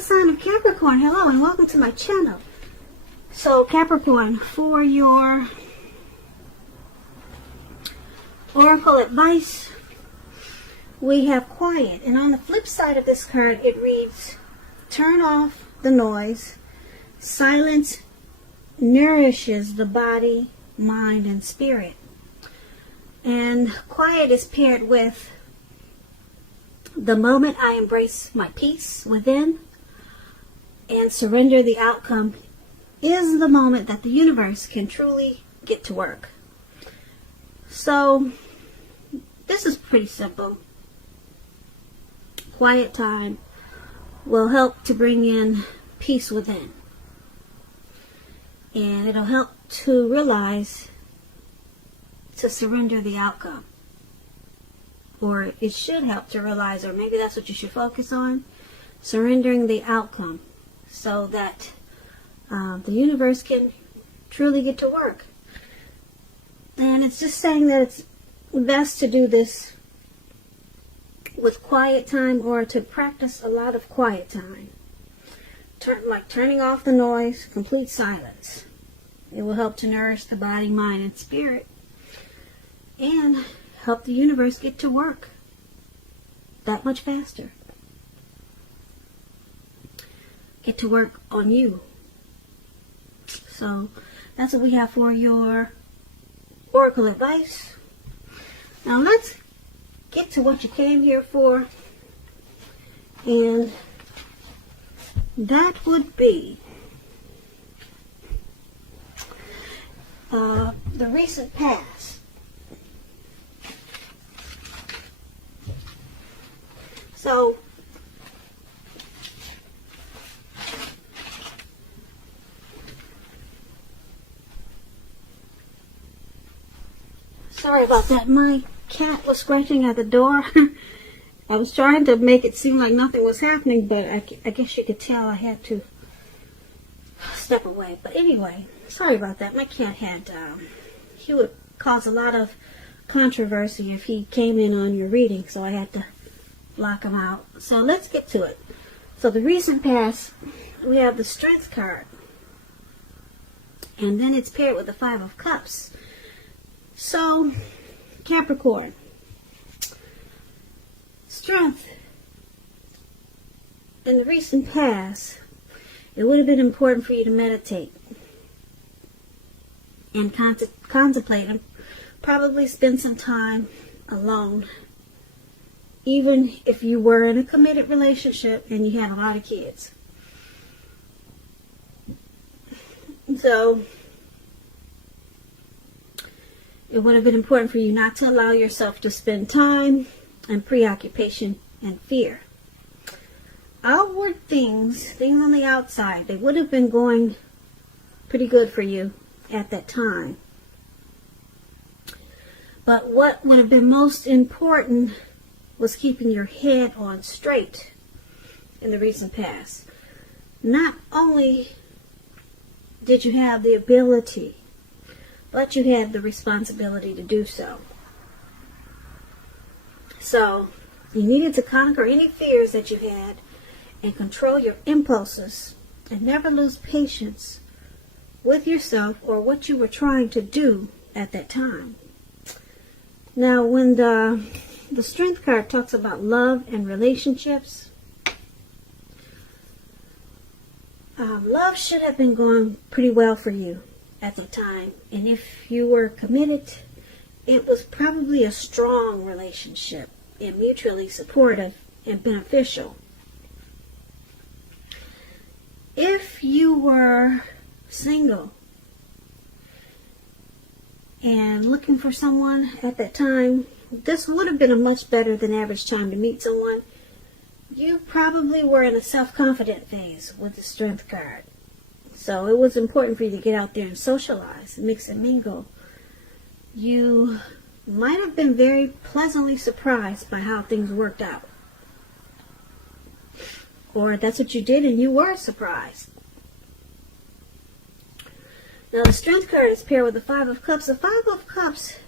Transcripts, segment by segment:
the sign of Capricorn. Hello and welcome to my channel. So Capricorn, for your oracle advice, we have quiet. And on the flip side of this card, it reads, turn off the noise. Silence nourishes the body, mind, and spirit. And quiet is paired with the moment I embrace my peace within and surrender the outcome is the moment that the universe can truly get to work. So this is pretty simple. Quiet time will help to bring in peace within. And it'll help to realize to surrender the outcome. Or it should help to realize, or maybe that's what you should focus on, surrendering the outcome so that the universe can truly get to work. And it's just saying that it's best to do this with quiet time or to practice a lot of quiet time. Like turning off the noise, complete silence. It will help to nourish the body, mind, and spirit. And help the universe get to work that much faster. Get to work on you. So that's what we have for your oracle advice. Now let's get to what you came here for. And that would be the recent past. So, sorry about that. My cat was scratching at the door. I was trying to make it seem like nothing was happening, but I guess you could tell I had to step away. But anyway, sorry about that. My cat had, he would cause a lot of controversy if he came in on your reading, so I had to lock him out. So let's get to it. So the recent past, we have the Strength card. And then it's paired with the Five of Cups. So, Capricorn. Strength. In the recent past, it would have been important for you to meditate and contemplate and probably spend some time alone. Even if you were in a committed relationship and you had a lot of kids. So, it would have been important for you not to allow yourself to spend time and preoccupation and fear. Outward things on the outside, they would have been going pretty good for you at that time. But what would have been most important was keeping your head on straight in the recent past. Not only did you have the ability, but you had the responsibility to do so. So, you needed to conquer any fears that you had and control your impulses and never lose patience with yourself or what you were trying to do at that time. Now, when the Strength card talks about love and relationships, love should have been going pretty well for you at the time. And if you were committed, it was probably a strong relationship and mutually supportive and beneficial. If you were single and looking for someone at that time, this would have been a much better than average time to meet someone. You probably were in a self-confident phase with the Strength card. So it was important for you to get out there and socialize, mix and mingle. You might have been very pleasantly surprised by how things worked out. Or that's what you did and you were surprised. Now the Strength card is paired with the Five of Cups. The Five of Cups,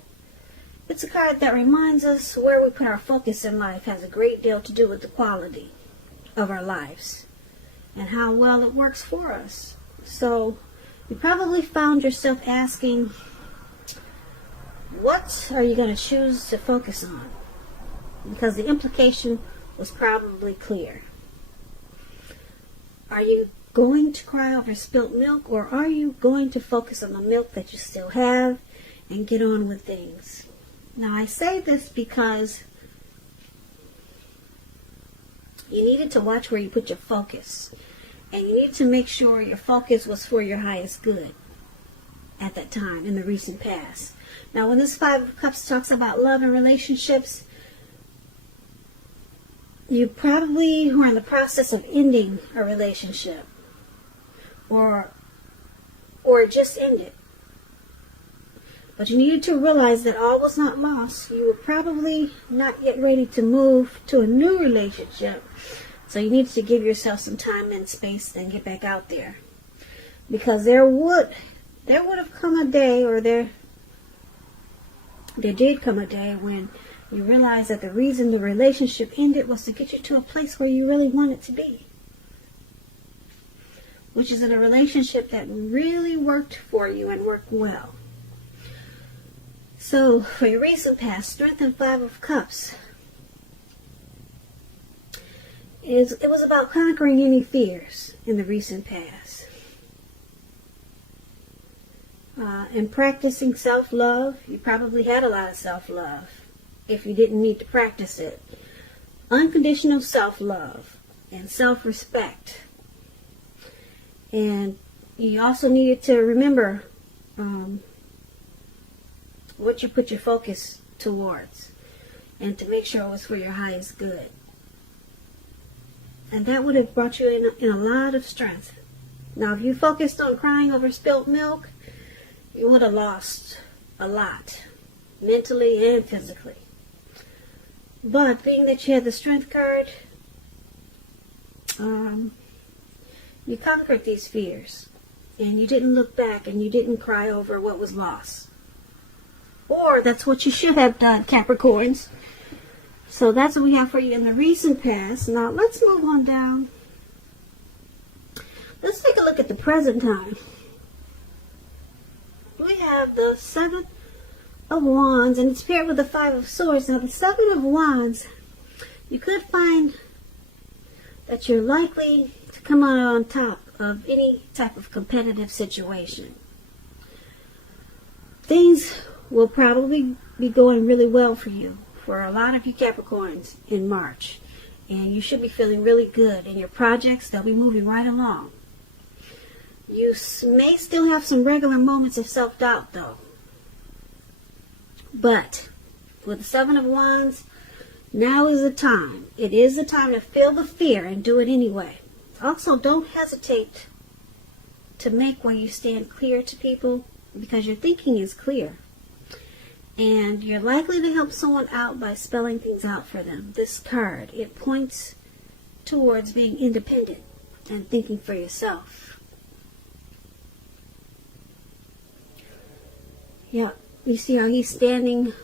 it's a card that reminds us where we put our focus in life has a great deal to do with the quality of our lives. and how well it works for us. So you probably found yourself asking, what are you going to choose to focus on? Because the implication was probably clear. Are you going to cry over spilt milk, or are you going to focus on the milk that you still have and get on with things? Now, I say this because you needed to watch where you put your focus, and you needed to make sure your focus was for your highest good at that time in the recent past. Now, when this Five of Cups talks about love and relationships, you probably were in the process of ending a relationship, or it just ended. But you needed to realize that all was not lost. You were probably not yet ready to move to a new relationship. So you needed to give yourself some time and space and get back out there. Because there would have come a day, or there did come a day when you realized that the reason the relationship ended was to get you to a place where you really wanted to be. Which is in a relationship that really worked for you and worked well. So, for your recent past, Strength and Five of Cups, it was about conquering any fears in the recent past. And practicing self-love. You probably had a lot of self-love if you didn't need to practice it. Unconditional self-love and self-respect. And you also needed to remember what you put your focus towards, and to make sure it was for your highest good. And that would have brought you in a lot of strength. Now, if you focused on crying over spilt milk, you would have lost a lot, mentally and physically. But being that you had the Strength card, you conquered these fears, and you didn't look back, and you didn't cry over what was lost. Or that's what you should have done, Capricorns. So that's what we have for you in the recent past. Now let's move on down. Let's take a look at the present time. We have the Seven of Wands, and it's paired with the Five of Swords. Now the Seven of Wands, you could find that you're likely to come out on top of any type of competitive situation. Things will probably be going really well for you, for a lot of you Capricorns, in March. And you should be feeling really good in your projects. They'll be moving right along. You may still have some regular moments of self-doubt, though. But with the Seven of Wands, now is the time. It is the time to feel the fear and do it anyway. Also, don't hesitate to make where you stand clear to people, because your thinking is clear. And you're likely to help someone out by spelling things out for them. This card, it points towards being independent and thinking for yourself. Yeah, you see how he's standing,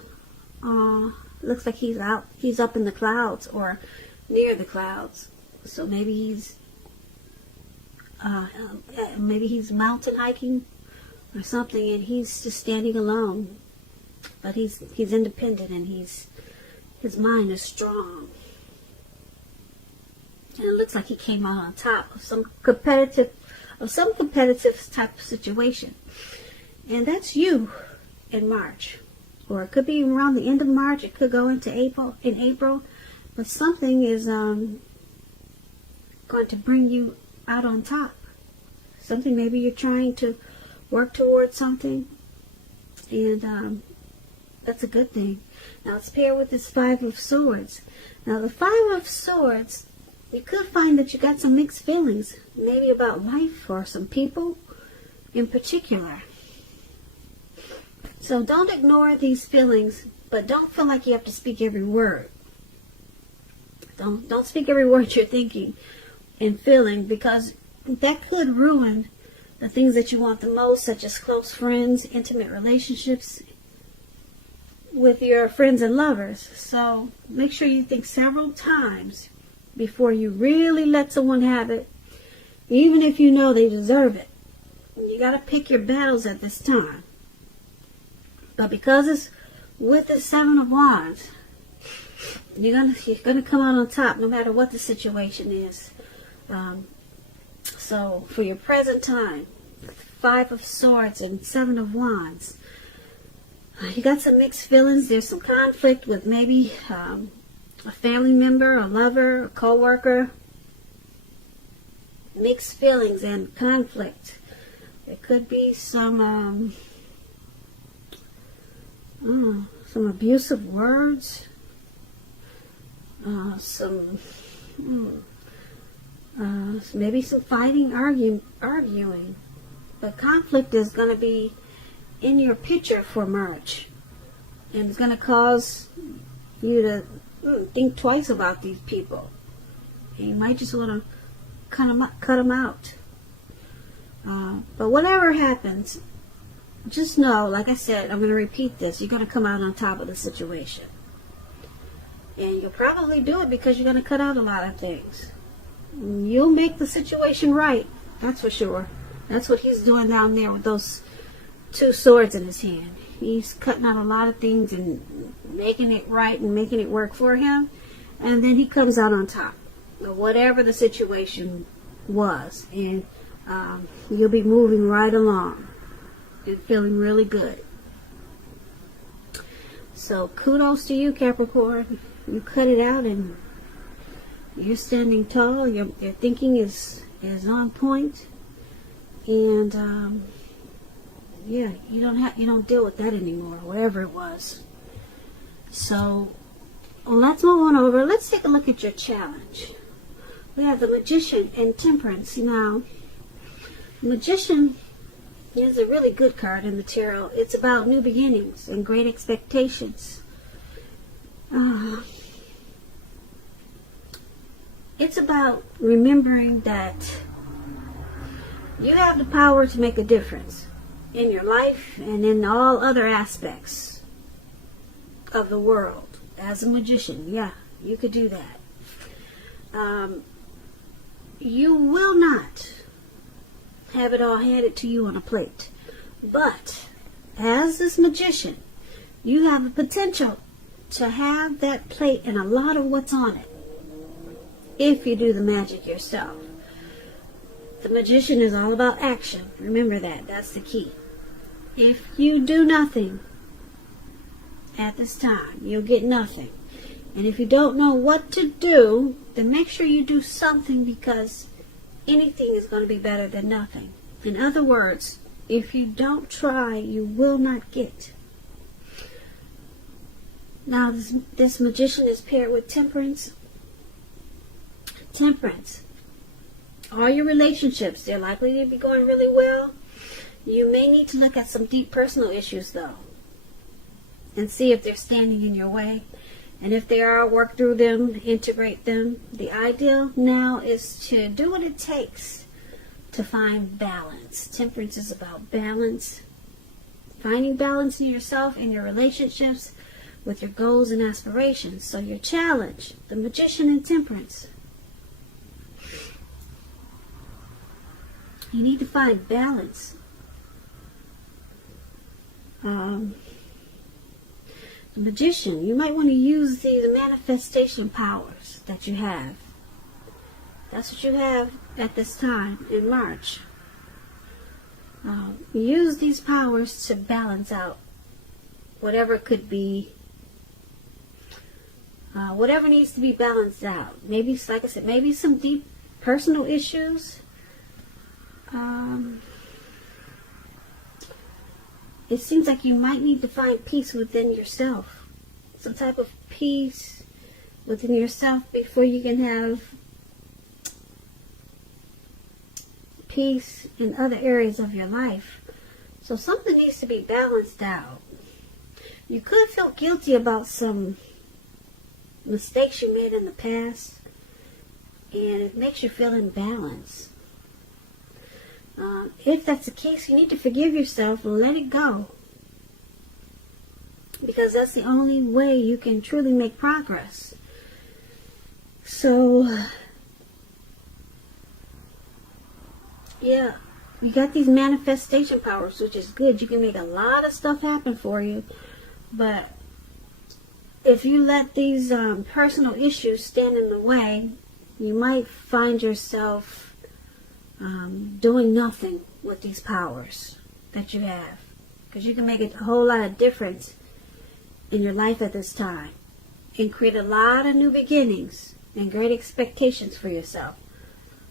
looks like he's up in the clouds or near the clouds. So maybe he's mountain hiking or something, and he's just standing alone. But he's independent, and his mind is strong. And it looks like he came out on top of some competitive type of situation. And that's you in March. Or it could be around the end of March, it could go into April. But something is going to bring you out on top. Something, maybe you're trying to work towards something, and that's a good thing. Now it's paired with this Five of Swords. Now the Five of Swords, you could find that you got some mixed feelings, maybe about life or some people in particular. So don't ignore these feelings, but don't feel like you have to speak every word. Don't speak every word you're thinking and feeling, because that could ruin the things that you want the most, such as close friends, intimate relationships with your friends and lovers. So make sure you think several times before you really let someone have it, even if you know they deserve it. You got to pick your battles at this time. But because it's with the Seven of Wands, you're gonna come out on top no matter what the situation is. So for your present time, Five of Swords and Seven of Wands, you got some mixed feelings. There's some conflict with maybe a family member, a lover, a co-worker. Mixed feelings and conflict. There could be some abusive words, maybe some fighting, arguing. But conflict is going to be in your picture for March, and it's going to cause you to think twice about these people. And you might just want to cut them out. But whatever happens, just know, like I said, I'm going to repeat this, you're going to come out on top of the situation. And you'll probably do it because you're going to cut out a lot of things. You'll make the situation right, that's for sure. That's what he's doing down there with those two swords in his hand. He's cutting out a lot of things and making it right and making it work for him. And then he comes out on top of whatever the situation was. And you'll be moving right along and feeling really good. So kudos to you, Capricorn. You cut it out and you're standing tall. Your thinking is on point. And yeah, you don't deal with that anymore, whatever it was. So let's move on over. Let's take a look at your challenge. We have the Magician and Temperance. Now, Magician is a really good card in the tarot. It's about new beginnings and great expectations. It's about remembering that you have the power to make a difference in your life and in all other aspects of the world. As a magician, yeah, you could do that. You will not have it all handed to you on a plate. But as this magician, you have the potential to have that plate and a lot of what's on it if you do the magic yourself. The magician is all about action. Remember that. That's the key. If you do nothing at this time, you'll get nothing. And if you don't know what to do, then make sure you do something, because anything is going to be better than nothing. In other words, if you don't try, you will not get. Now, this magician is paired with Temperance. Temperance. All your relationships, they're likely to be going really well. You may need to look at some deep personal issues, though, and see if they're standing in your way. And if they are, work through them, integrate them. The ideal now is to do what it takes to find balance. Temperance is about balance. Finding balance in yourself and your relationships with your goals and aspirations. So your challenge, the Magician and Temperance. You need to find balance. The Magician, you might want to use the manifestation powers that you have. That's what you have at this time in March. Use these powers to balance out whatever it could be, whatever needs to be balanced out. Maybe, like I said, maybe some deep personal issues. It seems like you might need to find peace within yourself. Some type of peace within yourself before you can have peace in other areas of your life. So something needs to be balanced out. You could feel guilty about some mistakes you made in the past, and it makes you feel imbalanced. If that's the case, you need to forgive yourself and let it go, because that's the only way you can truly make progress. So Yeah, you got these manifestation powers, which is good. You can make a lot of stuff happen for you. But if you let these personal issues stand in the way, you might find yourself doing nothing with these powers that you have. Because you can make a whole lot of difference in your life at this time. And create a lot of new beginnings and great expectations for yourself.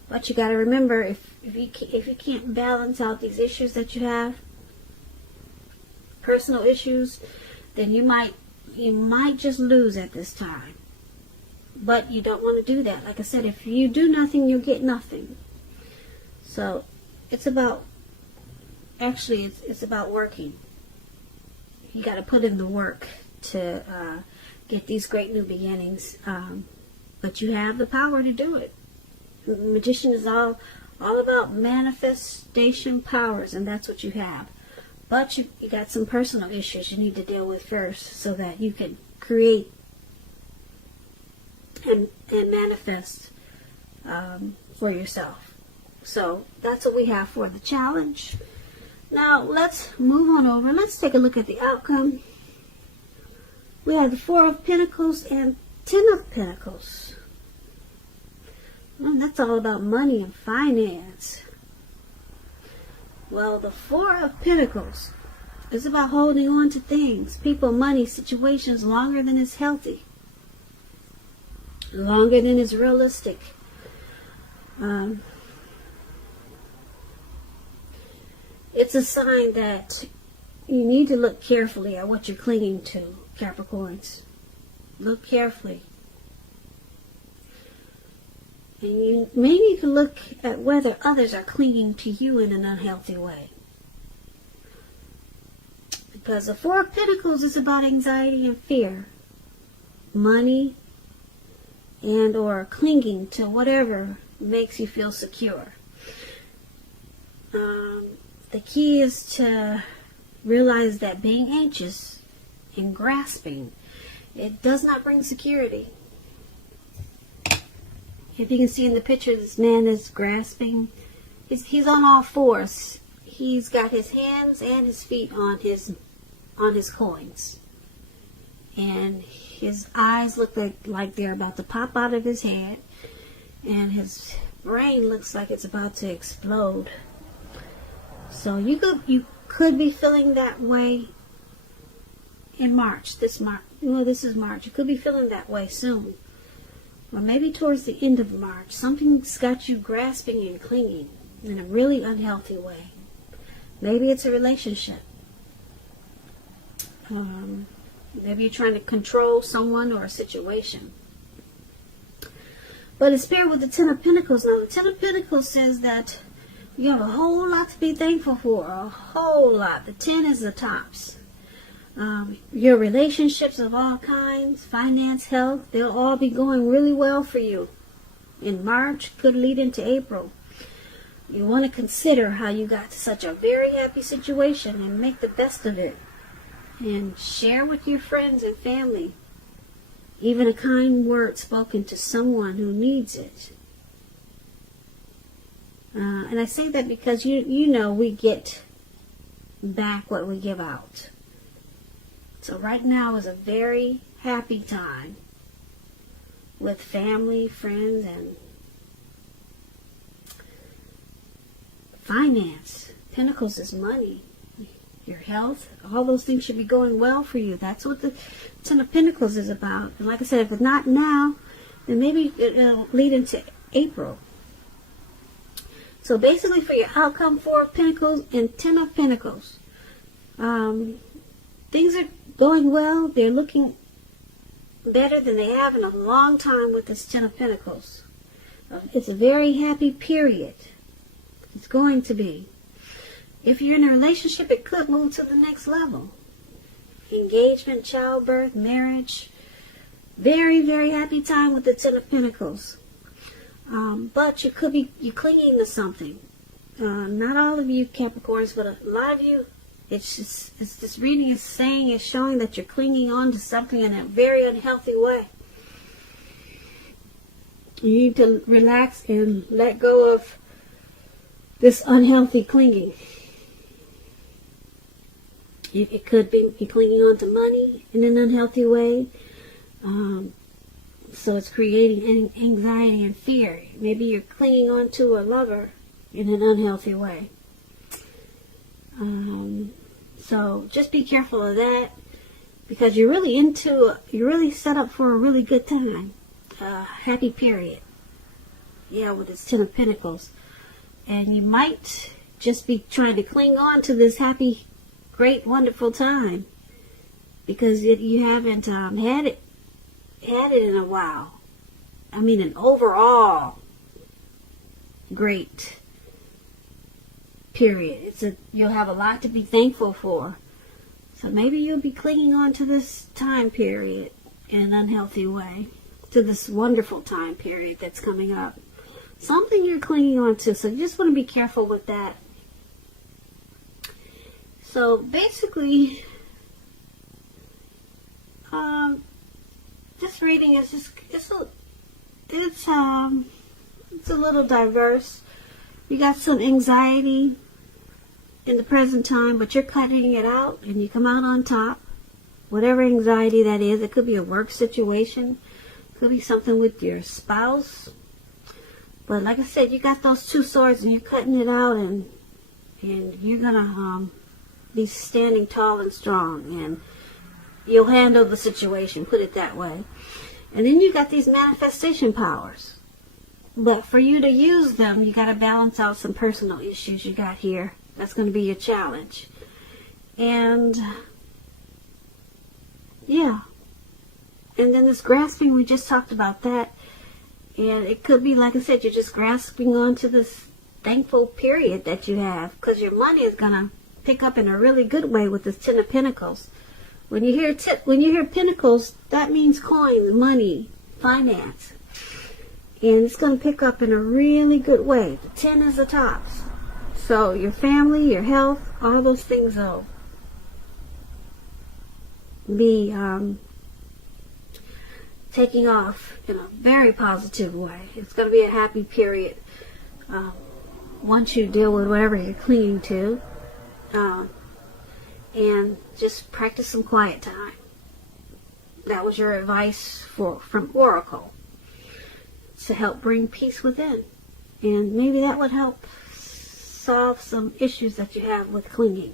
But you got to remember, if you can't balance out these issues that you have, personal issues, then you might just lose at this time. But you don't want to do that. Like I said, if you do nothing, you'll get nothing. So it's about, actually, it's about working. You got to put in the work to get these great new beginnings. But you have the power to do it. The magician is all about manifestation powers, and that's what you have. But you got some personal issues you need to deal with first so that you can create and manifest for yourself. So that's what we have for the challenge. Now let's move on over. Let's take a look at the outcome. We have the Four of Pentacles and Ten of Pentacles. Well, that's all about money and finance. Well, the Four of Pentacles is about holding on to things, people, money, situations longer than is healthy, longer than is realistic. It's a sign that you need to look carefully at what you're clinging to, Capricorns. Look carefully. And maybe you can look at whether others are clinging to you in an unhealthy way. Because the Four of Pentacles is about anxiety and fear, money, and or clinging to whatever makes you feel secure. The key is to realize that being anxious and grasping, it does not bring security. If you can see in the picture, this man is grasping. He's on all fours. He's got his hands and his feet on his coins. And his eyes look like they're about to pop out of his head. And his brain looks like it's about to explode. So you could be feeling that way in March. This is March. You could be feeling that way soon. Or maybe towards the end of March. Something's got you grasping and clinging in a really unhealthy way. Maybe it's a relationship. Maybe you're trying to control someone or a situation. But it's paired with the Ten of Pentacles. Now, the Ten of Pentacles says that you have a whole lot to be thankful for. A whole lot. The 10 is the tops. Your relationships of all kinds, finance, health, they'll all be going really well for you. In March, could lead into April. You want to consider how you got to such a very happy situation and make the best of it. And share with your friends and family. Even a kind word spoken to someone who needs it. And I say that because you know we get back what we give out. So right now is a very happy time with family, friends, and finance. Pentacles is money. Your health, all those things should be going well for you. That's what the Ten of Pentacles is about. And like I said, if it's not now, then maybe it'll lead into April. So basically for your outcome, Four of Pentacles and Ten of Pentacles. Things are going well. They're looking better than they have in a long time with this Ten of Pentacles. It's a very happy period. It's going to be. If you're in a relationship, it could move to the next level. Engagement, childbirth, marriage. Very, very happy time with the Ten of Pentacles. But you could be clinging to something. Not all of you Capricorns, but a lot of you, it's this reading is saying, is showing that you're clinging on to something in a very unhealthy way. You need to relax and let go of this unhealthy clinging. It could be clinging on to money in an unhealthy way. So it's creating anxiety and fear. Maybe you're clinging on to a lover in an unhealthy way. So just be careful of that, because you're really set up for a really good time. Happy period. Yeah, with this Ten of Pentacles. And you might just be trying to cling on to this happy, great, wonderful time, because you haven't had it in a while. I mean, an overall great period. You'll have a lot to be thankful for. So maybe you'll be clinging on to this time period in an unhealthy way, to this wonderful time period that's coming up. Something you're clinging on to, so you just want to be careful with that. So basically, this reading is it's a little diverse. You got some anxiety in the present time, but you're cutting it out and you come out on top. Whatever anxiety that is, it could be a work situation, it could be something with your spouse. But like I said, you got those two swords and you're cutting it out, and you're gonna be standing tall and strong, and you'll handle the situation, put it that way. And then you got these manifestation powers. But for you to use them, you got to balance out some personal issues you got here. That's going to be your challenge. And yeah. And then this grasping, we just talked about that. And it could be, like I said, you're just grasping onto this thankful period that you have, because your money is going to pick up in a really good way with this Ten of Pentacles. When you hear Pentacles, that means coins, money, finance. And it's going to pick up in a really good way. The 10 is the tops. So your family, your health, all those things will be taking off in a very positive way. It's going to be a happy period once you deal with whatever you're clinging to. And just practice some quiet time. That was your advice from Oracle, to help bring peace within. And maybe that would help solve some issues that you have with clinging.